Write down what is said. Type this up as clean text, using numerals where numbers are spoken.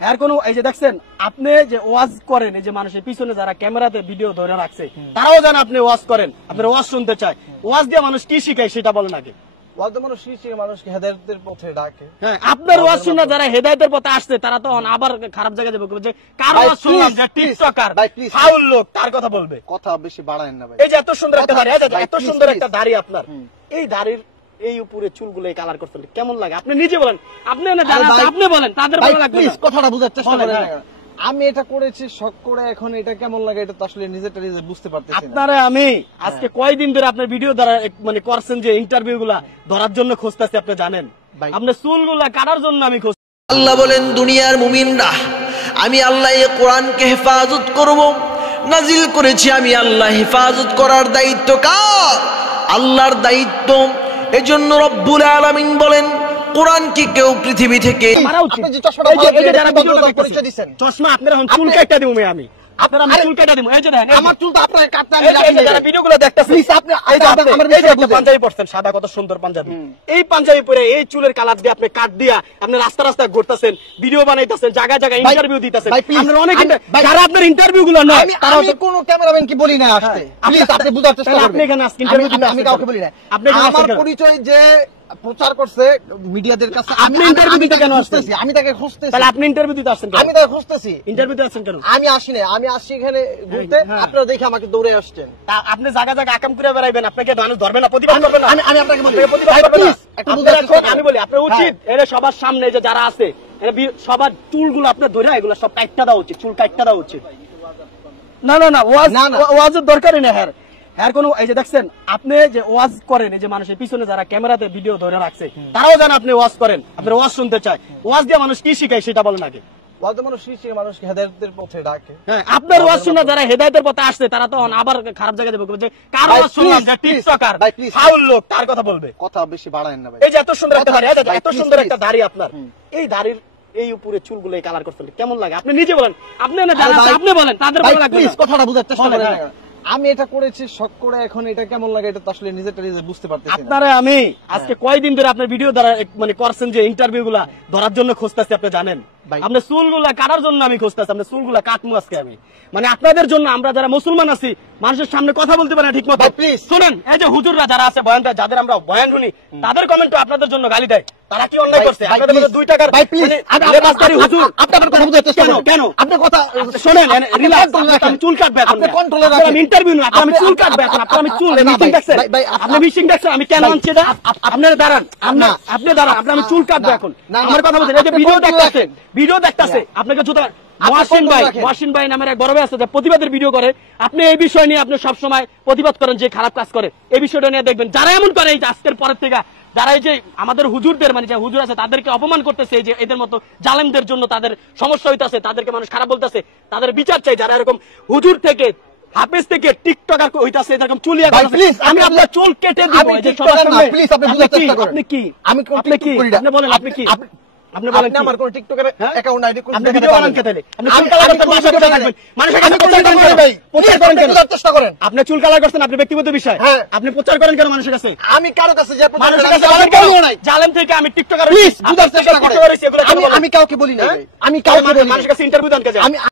এর কোনো এই যে দেখছেন আপনি যে ওয়াজ করেন, এই যে মানুষের পিছনে যারা ক্যামেরাতে ভিডিও ধরে রাখছে তারাও জানে আপনি ওয়াজ করেন, আপনার ওয়াজ শুনতে চায়। ওয়াজ দিয়ে মানুষ কি শিখায় সেটা বলেন আগে। মানুষকে হেদায়েতের পথে ডাকে। হ্যাঁ, আপনার ওয়াজ শুনে যারা হেদায়েতের পথে আসছে তারা তো আবার খারাপ জায়গায় যাবে, যে কার ওয়াজ শুনলাম যে টিকটকার ফাউল লোক তার কথা বলবে। কথা বেশি বাড়ায়েন না ভাই। এই যে এত সুন্দর একটা দাড়ি, এত সুন্দর একটা দাড়ি আপনার, এই দাড়ির এই উপরে চুলগুলো কালার করছেন কেমন লাগে আপনি নিজে বলেন। আপনি আপনি বলেন, তাদের ভালো লাগবে না। কথাটা বুঝার চেষ্টা করেন। আমি এটা করেছি শখ করে, এখন এটা কেমন লাগে এটা তো আসলে নিজেটা নিজে বুঝতে পারতেছি না। আপনারা আমি আজকে কয়দিন ধরে আপনার ভিডিও দ্বারা মানে করছেন যে ইন্টারভিউ গুলা ধরার জন্য খুঁজতেছি, আপনি জানেন আপনার চুলগুলা কাটার জন্য আমি খুঁজছি। আল্লাহ বলেন দুনিয়ার মুমিনরা আমি আল্লাহ এই কোরআনকে হেফাজত করব, নাজিল করেছি আমি আল্লাহ, হেফাজত করার দায়িত্ব কার? আল্লাহর দায়িত্ব। এজন্য রব্বুল আলামিন বলেন কোরআন কি কেউ পৃথিবী থেকে চশমা আপনার এখন চুল কাটা দিব আমি, আপনার আমি চুল কাটা দিব। এই যে দেখেন আমার চুল তো আপনার কাটতে আমি রাখি না, যারা ভিডিওগুলো দেখতেছেন আপনি এই যে আমার একটা পাঞ্জাবি পরছেন, সাদা কত সুন্দর পাঞ্জাবি, এই পাঞ্জাবি পরে এই চুলের কালার দিয়ে আপনি কাট দিয়া আপনি রাস্তা রাস্তায় ঘুরতেছেন, ভিডিও বানাইতেছেন, জায়গায় জায়গায় ইন্টারভিউ দিতেছেন। আপনারা অনেক যারা আপনার ইন্টারভিউ গুলো নয়, আমি কোন ক্যামেরাম্যান কি বলি না আসতে, প্লিজ আপনি বুঝার চেষ্টা করুন। আপনি এখানে আজকে ইন্টারভিউ দিতে আমি কাউকে বলি না। আপনি আমার পরিচয় যে প্রচার করছে মিডিয়াদের কাছে, আপনি ইন্টারভিউ দিতে কেন আসছেন? আমি তাকে খুঁজতেছি। তাহলে আপনি ইন্টারভিউ দিতে আসছেন কেন? আমি তাকে খুঁজতেছি। ইন্টারভিউ দিতে আসছেন কেন? আমি আসি না, আমি আসছি এখানে ঘুরতে, আপনারা দেখে আমাকে দৌড়ে আসছেন। আপনি জায়গা জায়গা আকাম করে বেড়াইবেন, আপনাকে মানুষ ধরবে না, প্রতিবাদ করবে না। আমি আপনাকে বলি প্রতিবাদ করবে না, আমি বলি আপনার উচিত এর সবার সামনে যে যারা আছে সবার চুলগুলো আপনার ধরে এগুলো সব কাটটা দেওয়া উচিত, চুল কাটটা দেওয়া উচিত। না না না, ওয়াজের দরকারই না। হ্যাঁ হ্যাঁ, কোনো এই যে দেখছেন আপনি যে ওয়াজ করেন, এই যে মানুষের পিছনে যারা ক্যামেরাতে ভিডিও ধরে রাখছে তারাও জানে আপনি ওয়াজ করেন, আপনার ওয়াজ শুনতে চায়। ওয়াজ দিয়ে মানুষ কি শিখায় সেটা বলেন আগে। মানুষকে হেদায়েতের পথে ডাকে। হ্যাঁ, আপনার ওয়াজ শুনে যারা হেদায়েতের পথে আসছে তারা তো আবার খারাপ জায়গায় যাবে, যে কার ওয়াজ শুনলাম যে টিকটকার ফাউল লোক তার কথা বলবে। কথা বেশি বাড়ায়েন না ভাই। এই যে এত সুন্দর একটা দাড়ি, এত সুন্দর একটা দাড়ি আপনার, এই দাড়ির এই উপরে চুলগুলো কালার করছেন কেমন লাগে আপনি নিজে বলেন। আপনি আপনি বলেন, তাদের ভালো লাগবে না। কথাটা বুঝার চেষ্টা করেন। আমি এটা করেছি শখ করে, এখন এটা কেমন লাগে এটা তো আসলে নিজেটা নিজে বুঝতে পারতেছি না। আপনারা আমি আজকে কয়দিন ধরে আপনার ভিডিও দ্বারা মানে করছেন যে ইন্টারভিউ গুলা ধরার জন্য খুঁজতেছি, আপনি জানেন আপনার চুলগুলা কাটার জন্য আমি খুঁজতেছি, আপনার চুলগুলা কাটবো আজকে আমি, মানে আপনাদের জন্য। আমরা যারা মুসলমান আছি মানুষের সামনে কথা বলতে পারি না ঠিক মতো, শুনেন এই যে হুজুররা যারা আছে বয়ান দেয়, যাদের আমরা বয়ান শুনি তাদের কমেন্ট আপনাদের জন্য গালি দেয়, তারা কি অন্যায় করছে? আপনাদের মধ্যে 2 টাকার লেবাসদারি হুজুর, আপনাদের কথা বুঝতে চেষ্টা করুন। কেন আপনি কথা শুনেন, রিল্যাক্স, আমি চুল কাটবে এখন, আপনি কন্ট্রোলে রাখেন। আমি ইন্টারভিউ না, আমি চুল কাটবে এখন, আমি চুল মিটিং দেখছেন, আপনি মিটিং দেখছেন, আমি কেন আনছি এটা? আপনারা দাঁড়ান, আপনি দাঁড়ান, আমি চুল কাটবে এখন। আমার কথা বলছেন, এই যে ভিডিও দেখতেছে আপনাকে জুতা মহসিন ভাই নামের এক বড় ভাই আছে প্রতিবাদের ভিডিও করে, আপনি এই বিষয় নিয়ে আপনি সবসময় প্রতিবাদ করেন যে খারাপ কাজ করে, এই বিষয়টা নিয়ে দেখবেন। যারা এমন করে এই আজকের পরের থেকে, যারা এই যে আমাদের হুজুরদের মানে যে হুজুর আছে তাদেরকে অপমান করতেছে, এই যে এদের মতো জালেমদের জন্য তাদের সমস্যা হইতাছে, তাদেরকে মানুষ খারাপ বলতেছে, তাদের বিচার চাই। যারা এরকম হুজুর থেকে হাফেজ থেকে টিকটকার হইতাছে, এরকম চুলিয়া, আমি আপনার চুল কেটে দিব। আপনি কি আপনি বলেন, আপনি কি আপনি বলেন আমার কোন টিকটকের অ্যাকাউন্ট আইডি কোন আপনি ভিডিও বানান কে তাইলে আপনি চুল কালার করতে বাসা করে থাকবেন, মানুষের কাছে প্রচার করেন ভাই, প্রচার করেন কেন? চেষ্টা করেন। আপনি চুল কালার করছেন, আপনি ব্যক্তিগত বিষয়, আপনি প্রচার করেন কেন মানুষের কাছে? আমি কারো কাছে যে প্রচার করি না, জালেম থেকে আমি টিকটকার, প্লিজ বুঝার চেষ্টা করেন। আমি কাউকে বলি না, আমি কাউকে বলি না, মানুষের কাছে ইন্টারভিউ দেন কে? আমি